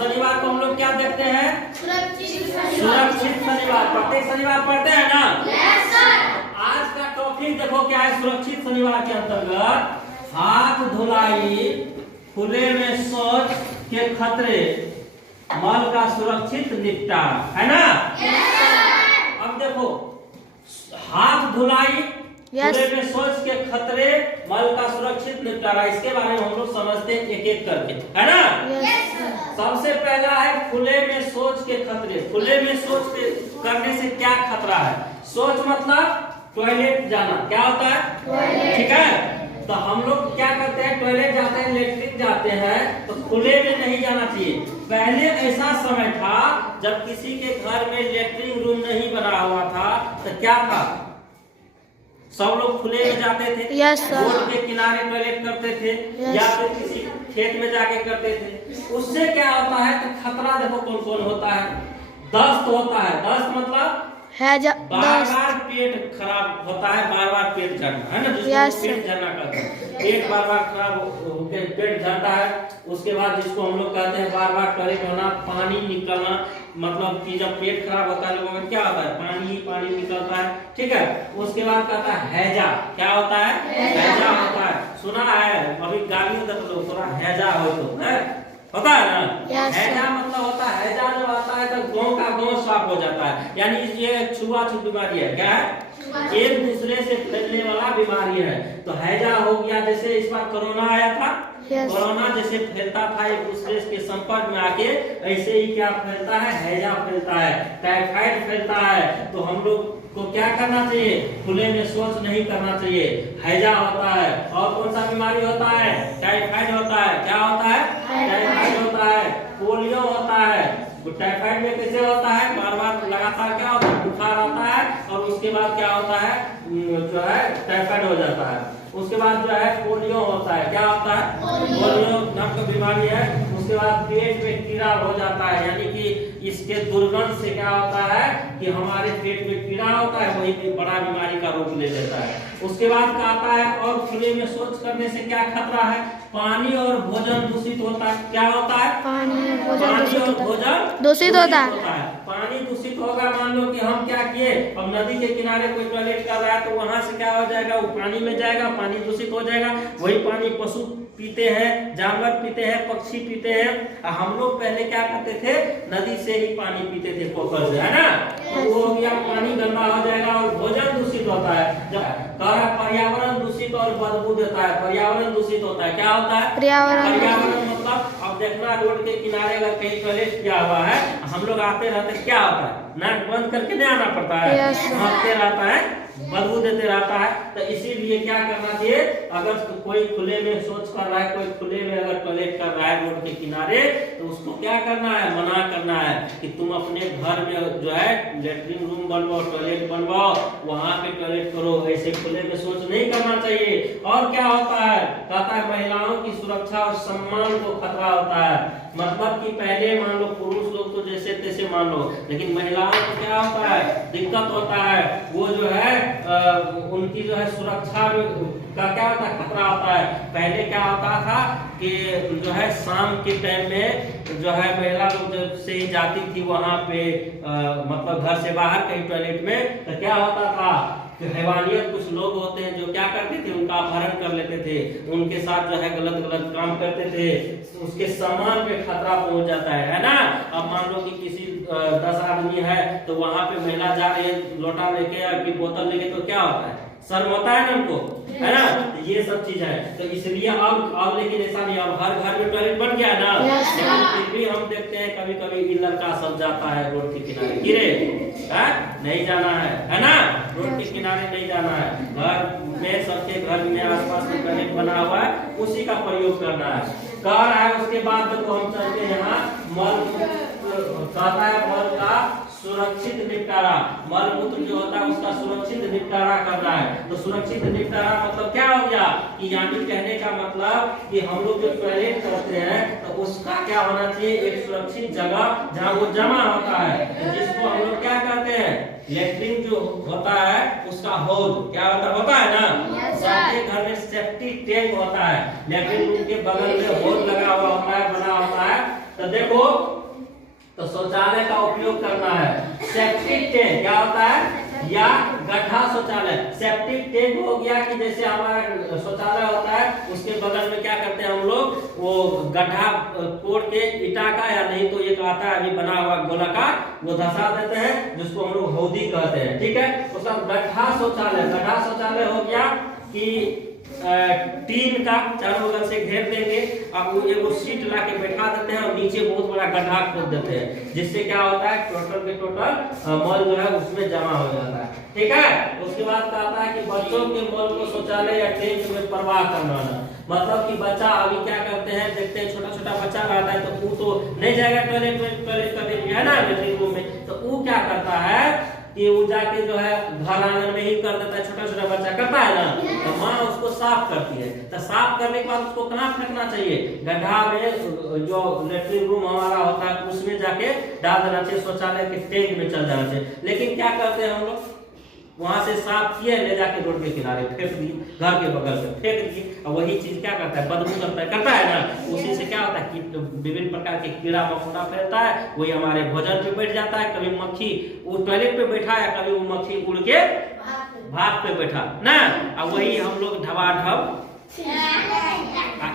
शनिवार को हम लोग क्या देखते हैं? सुरक्षित शनिवार। प्रत्येक शनिवार पढ़ते हैं ना? Yes sir. आज का टॉपिक देखो क्या है। सुरक्षित शनिवार के अंतर्गत हाथ धुलाई, खुले में शौच के खतरे, मल का सुरक्षित निपटारा, है ना? Yes sir. अब देखो, हाथ धुलाई, खुले में शौच के खतरे, मल का सुरक्षित निपटारा, इसके बारे में हम लोग समझते हैं एक एक करके, है ना? Yes sir. सबसे पहला है खुले में शौच के खतरे। खुले में शौच करने से क्या खतरा है? शौच मतलब टॉयलेट जाना, क्या होता है? टॉयलेट। ठीक है, तो हम लोग क्या करते हैं? टॉयलेट जाते हैं, लेटरिन जाते हैं, तो खुले में नहीं जाना चाहिए। पहले ऐसा समय था जब किसी के घर में लेटरिन रूम नहीं बना हुआ था, तो क्या था? सब लोग खुले में जाते थे, रोड के किनारे टॉयलेट करते थे, या फिर किसी खेत में जाके करते थे। उससे क्या होता है? तो खतरा देखो कौन कौन होता है। दस्त होता है। दस्त मतलब बार बार पेट खराब होता है, बार बार पेट झड़ना, है ना? जिसको पेट झड़ना कहते हैं, पेट बार बार खराब होकर पेट झड़ता है। उसके बाद जिसको हम लोग कहते हैं बार बार टॉयलेट होना, पानी निकलना, मतलब कि जब पेट खराब होता है लोगों में क्या होता है? पानी ही पानी निकलता है, ठीक है। उसके बाद कहता है हैजा। क्या होता है? हैजा होता है। सुना है अभी गालियों तक लोग थोड़ा हैजा हो तो है, होता है ना? हैजा मतलब होता है, हैजा जब आता है तो गांव का गांव साफ हो जाता है। यानी ये छुआछूत बीमारी है। क्या है? एक दूसरे से फैलने वाला बीमारी है। तो हैजा हो गया, जैसे इस बार कोरोना आया था। कोरोना जैसे फैलता था एक दूसरे के संपर्क में आके, ऐसे ही क्या फैलता है? हैजा फैलता है, टाइफाइड फैलता है। तो हम लोग को क्या करना चाहिए? खुले में शौच नहीं करना चाहिए। हैजा होता है। और कौन सा बीमारी होता है? टाइफाइड होता है। क्या होता है? टाइफाइड होता है। पोलियो होता है। टाइफाइड में कैसे होता है? बार बार लगातार क्या होता है? बुखार आता है, और उसके बाद क्या होता है? जो है टाइफाइड हो जाता है। उसके बाद जो है पोलियो होता है। क्या होता है? पोलियो नाम का बीमारी है। उसके बाद पेट में कीड़ा हो जाता है, यानी कि इसके दुर्गंध से क्या होता है कि हमारे पेट में कीड़ा होता है, वही भी बड़ा बीमारी का रूप ले लेता है। उसके बाद क्या आता है? और खुले में शौच करने से क्या खतरा है? पानी और भोजन दूषित होता है। क्या होता है? पानी और भोजन दूषित होता है। पानी दूषित होगा, मान लो कि हम क्या किए, अब नदी के किनारे कोई टॉयलेट कर रहा है, तो वहां से क्या हो जाएगा? वो पानी में जाएगा, पानी दूषित हो जाएगा। वही पानी पशु पीते हैं, जानवर पीते हैं, पक्षी पीते हैं। हम लोग पहले क्या करते थे? नदी से ही पानी पीते थे, पोखर से, है ना? तो वो हो गया, पानी गंदा हो जाएगा। और भोजन दूषित होता है। जब पर्यावरण दूषित और बदबू देता है, पर्यावरण दूषित होता है। क्या होता है? पर्यावरण मतलब अब देखना, रोड के किनारे अगर कहीं टॉयलेट किया हुआ है, हम लोग आते रहते, क्या होता है? नाक बंद करके नहीं आना पड़ता है, भागते रहता है, बदबू देते रहता है। तो इसीलिए क्या करना चाहिए? अगर कोई खुले में शौच कर रहा है, कोई खुले में अगर टॉयलेट कर रहा है रोड के किनारे, तो उसको क्या करना है? मना करना है कि तुम अपने घर में जो है लेटरिन रूम बनवाओ, टॉयलेट बनवाओ, वहां पे टॉयलेट करो। ऐसे खुले में शौच नहीं करना चाहिए। और क्या होता है? कहता है महिलाओं की सुरक्षा और सम्मान को खतरा होता है। मतलब कि पहले मान लो पुरुष लोग तो जैसे तैसे मान लो, लेकिन महिलाओं को क्या होता है? दिक्कत होता है। वो जो है उनकी जो है सुरक्षा का क्या होता है? खतरा होता है। पहले क्या होता था कि जो है शाम के टाइम में जो है महिला लोग जब से ही जाती थी वहां पे, मतलब घर से बाहर कहीं टॉयलेट में, तो क्या होता था? हैवानियत कुछ लोग होते हैं जो क्या करते थे? उनका अपहरण कर लेते थे, उनके साथ जो है गलत गलत काम करते थे, उसके सामान पे खतरा पहुंच जाता है ना? अब मान लो कि किसी 10 आदमी है, तो वहां पे महिला जा रही है लोटा लेके या फिर बोतल लेके, तो क्या होता है? शर्म होता है ना उनको, है ना? ये सब चीज है। तो इसलिए अब लेकिन ऐसा नहीं, अब हर घर में टॉयलेट बन गया ना। लेकिन फिर भी हम देखते हैं कभी कभी इन लड़का सब जाता है रोड के किनारे, गिरे नहीं जाना है ना? रोड के किनारे नहीं जाना है। घर में, सबके घर में आसपास में टॉयलेट बना हुआ है, उसी का प्रयोग करना है। कह रहा है उसके बाद देखो हम चलते हैं यहाँ मल, कहता है मल का सुरक्षित निपटारा। मल मूत्र जो होता है उसका सुरक्षित निपटारा करना है। तो सुरक्षित निपटारा मतलब क्या हो गया? कि यानी कहने का मतलब कि हम लोग जो टॉयलेट करते हैं तो उसका क्या होना चाहिए? एक सुरक्षित जगह जहाँ वो जमा होता है, जिसको हम लोग क्या कहते हैं? लेटरिन जो होता है उसका होल, क्या होता है ना? सबके घर में सेफ्टी टैंक होता है। लेटरिन रूम के बगल में होल लगा हुआ होता है, बना होता है, तो देखो, तो शौचालय का उपयोग करना है। सेप्टिक टैंक क्या होता है, या गड्ढा शौचालय। सेप्टिक टैंक हो गया कि जैसे हमारा शौचालय होता है, उसके बगल में क्या करते हैं हम लोग, वो गड्ढा कोड़ के ईटा का, या नहीं तो एक आता है अभी बना हुआ गोलाकार, वो धसा देते हैं, जिसको हम लोग हौदी कहते हैं। ठीक है, उसका गड्ढा शौचालय। गड्ढा शौचालय हो गया कि टीन का चारों बगल से घेर देंगे और वो एगो सीट ला के बैठा देते हैं और नीचे बहुत बड़ा गड्ढा खोद देते हैं, जिससे क्या होता है, टोटल के टोटल मल जो है उसमें जमा हो जाता है। ठीक है, उसके बाद कहता है कि बच्चों के मल को शौचालय या टैंक में प्रवाह करवाना। मतलब कि बच्चा अभी क्या करते हैं, देखते हैं छोटा छोटा बच्चा रहता है तो वो तो नहीं जाएगा टॉयलेट करने के लिए, है ना, लेट्रिन रूम में, तो वो क्या करता है कि वो जाके जो है घर आंगन में ही कर देता है। छोटा छोटा बच्चा करता है ना, तो माँ उसको साफ करती है। तो साफ करने के बाद उसको कहाँ फेंकना चाहिए, गड्ढा में, जो लेट्रिन रूम हमारा होता है उसमें जाके डाल देना चाहिए, शौचालय के टैंक में चल जाना चाहिए। लेकिन क्या करते हैं हम लोग, वहां से साफ किए, ले जाके रोड के किनारे फेंक दी, घर के बगल में फेंक दी, और वही चीज क्या करता है, बदबू करता है ना, उसी से क्या होता है कि विभिन्न प्रकार के कीड़ा मकोड़ा फैलता है, वही हमारे भोजन पे बैठ जाता है। कभी मक्खी वो टॉयलेट पे बैठा है, कभी वो मक्खी उड़ के भात पे बैठा ना, और वही हम लोग ढबाढब,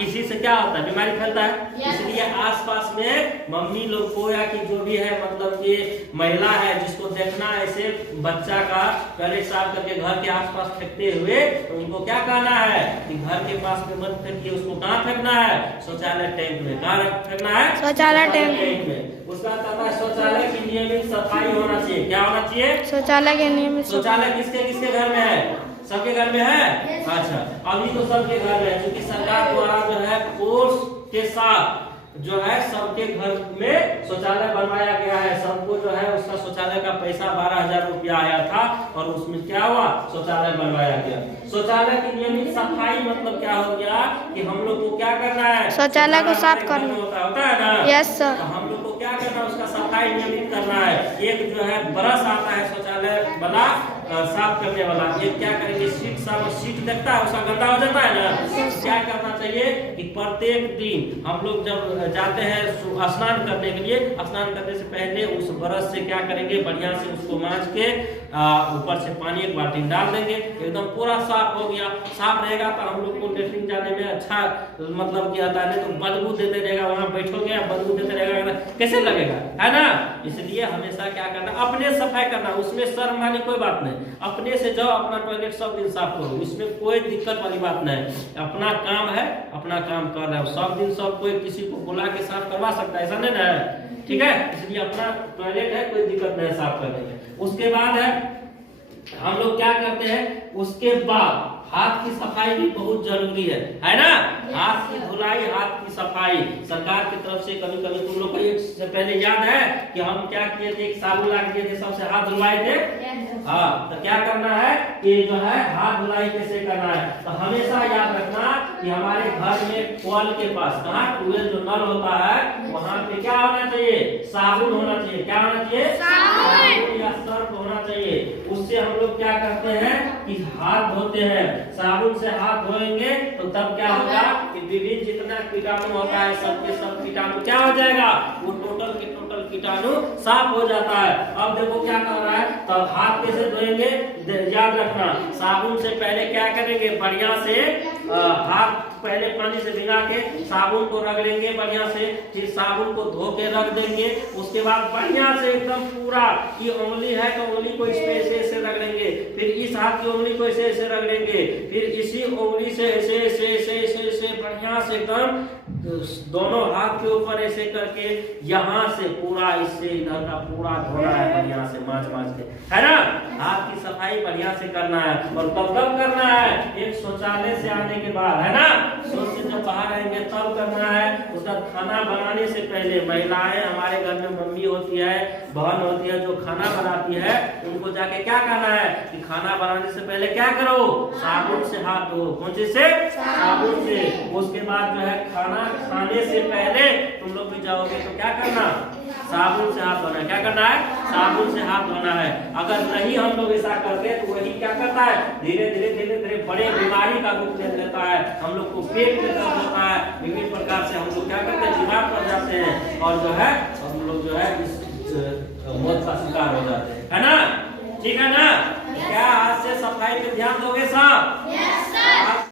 इसी से क्या होता है, बीमारी फैलता है। इसलिए आसपास में मम्मी लोग को, या कि जो भी है, मतलब कि महिला है, जिसको देखना ऐसे बच्चा का टॉयलेट साफ करके घर के आसपास फेंकते हुए, तो उनको क्या कहना है कि घर के पास में मत फेंकिए, उसको कहाँ फेंकना है, शौचालय टैंक में। कहाँ फेंकना है, शौचालय टैंक में। उसका कहता है शौचालय की नियमित सफाई होना चाहिए। क्या होना चाहिए, शौचालय के नियमित शौचालय किसके किसके घर में है, सबके घर में है। अच्छा, अभी तो सबके घर में है, क्योंकि सरकार द्वारा जो है कोर्स के साथ जो है सबके घर में शौचालय बनवाया गया है। सबको जो है उसका शौचालय का पैसा 12,000 रुपया आया था, और उसमें क्या हुआ, शौचालय बनवाया गया। शौचालय की नियमित सफाई मतलब क्या हो गया कि हम लोग को क्या करना है, शौचालय को साफ करना होता है ना। यस सर, तो हम लोग को क्या करना है, उसका सफाई नियमित करना है। एक जो है ब्रश आता है शौचालय वाला साफ करने वाला, एक क्या करेंगे, सीट साफ, सीट देखता है उसका गंदा हो जाता है ना, क्या करना चाहिए कि प्रत्येक दिन हम लोग जब जाते हैं स्नान करने के लिए, स्नान करने से पहले उस ब्रश से क्या करेंगे, बढ़िया से उसको मांज के ऊपर से पानी एक बाल्टी डाल देंगे, एकदम पूरा साफ हो गया। साफ रहेगा तो हम लोग को लेट्रिन जाने में अच्छा मतलब क्या आता है, नहीं तो बदबू देते रहेगा, वहाँ बैठोगे बदबू देते रहेगा, कैसे लगेगा, है ना। इसलिए हमेशा क्या करना, अपने सफाई करना, उसमें शर्म वाली कोई बात नहीं, अपने से जाओ अपना टॉयलेट सब दिन साफ करो, इसमें कोई दिक्कत वाली बात नहीं। अपना काम है, अपना काम कर रहे हो, सब दिन सब कोई किसी को बुला के साफ करवा सकता है, ऐसा नहीं ना है। ठीक है, इसलिए अपना टॉयलेट है, कोई दिक्कत नहीं साफ करने में। उसके बाद है हम लोग क्या करते हैं, उसके बाद हाथ की सफाई भी बहुत जरूरी है ना। हाथ की धुलाई, हाथ की सफाई सरकार की तरफ से कभी कभी तुम लोग को एक से पहले याद है कि हम क्या किए थे, एक साबुन ला दिए थे, सबसे हाथ धुलवाए थे। हाँ, तो क्या करना है कि जो है हाथ धुलाई कैसे करना है, तो हमेशा याद रखना कि हमारे घर में कॉल के पास, कहाँ ट्यूबवेल जो नल होता है, वहाँ पे क्या होना चाहिए, साबुन होना चाहिए। क्या होना चाहिए, साबुन या सर्फ होना चाहिए। उससे हम लोग क्या करते हैं कि हाथ धोते हैं, साबुन से हाथ धोएंगे तो तब क्या होगा कि विभिन्न जितना कीटाणु होता है, सबके सब कीटाणु क्या हो जाएगा, वो टोटल के टोटल कीटाणु साफ हो जाता है। अब देखो क्या कर रहा है, तो हाथ कैसे धोएंगे, याद रखना, साबुन से पहले क्या करेंगे, बढ़िया से हाथ पहले पानी से भिगा के साबुन को रख लेंगे बढ़िया से, फिर साबुन को धो के रख देंगे। उसके बाद बढ़िया से एकदम पूरा, ये उंगली है तो उंगली को इस पे ऐसे ऐसे रख लेंगे, फिर इस हाथ की उंगली को ऐसे ऐसे रख लेंगे, फिर इसी उंगली से ऐसे ऐसे ऐसे ऐसे ऐसे बढ़िया से एकदम दोनों हाथ के ऊपर ऐसे करके यहाँ से पूरा इससे इधर का पूरा धोना है, बढ़िया से मांझ के, है ना। हाथ की सफाई बढ़िया से करना है, और कब करना है, एक शौचालय से आने के बाद, है ना। शौच से जब बाहर आएंगे तब करना है। उसका खाना बनाने से पहले महिलाएं, हमारे घर में मम्मी होती है, बहन होती है, जो खाना बनाती है, उनको जाके क्या करना है कि खाना बनाने से पहले क्या करो, साबुन से हाथ धो। कौन सी से, साबुन से। उसके बाद जो है खाना खाने से पहले तुम लोग भी जाओगे तो क्या करना, साबुन से हाथ धोना है। क्या करना है? साबुन से हाथ धोना है। अगर नहीं हम लोग ऐसा करते हैं तो वही क्या करता है, धीरे धीरे बड़े बीमारी का रूप ले लेता है। हम लोग को पेट में दर्द होता है, विभिन्न प्रकार से हम लोग क्या करते हैं, बीमार पड़ जाते हैं और जो है हम लोग जो है इस मौत का शिकार हो जाते हैं, है ना? ठीक है ना? क्या आज से सफाई पे ध्यान दोगे साहब?